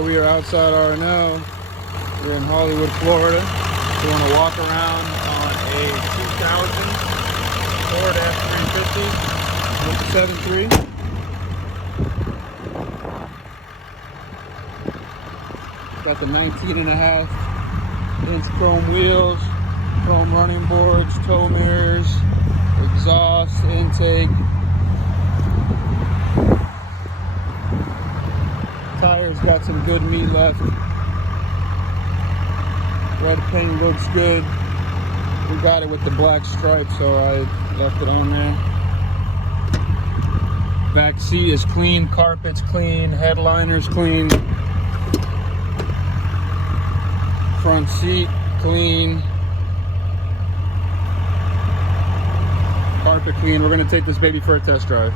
Alright, we are outside R&L. We're in Hollywood, Florida. We want to walk around on a 2000 Ford F-350 with the 7.3. Got the 19.5-inch chrome wheels, chrome running boards, tow mirrors, exhaust, intake. Tires got some good meat left. Red paint looks good. We got it with the black stripe, so I left it on there. Back seat is clean, carpet's clean, headliner's clean. Front seat clean. Carpet clean. We're gonna take this baby for a test drive.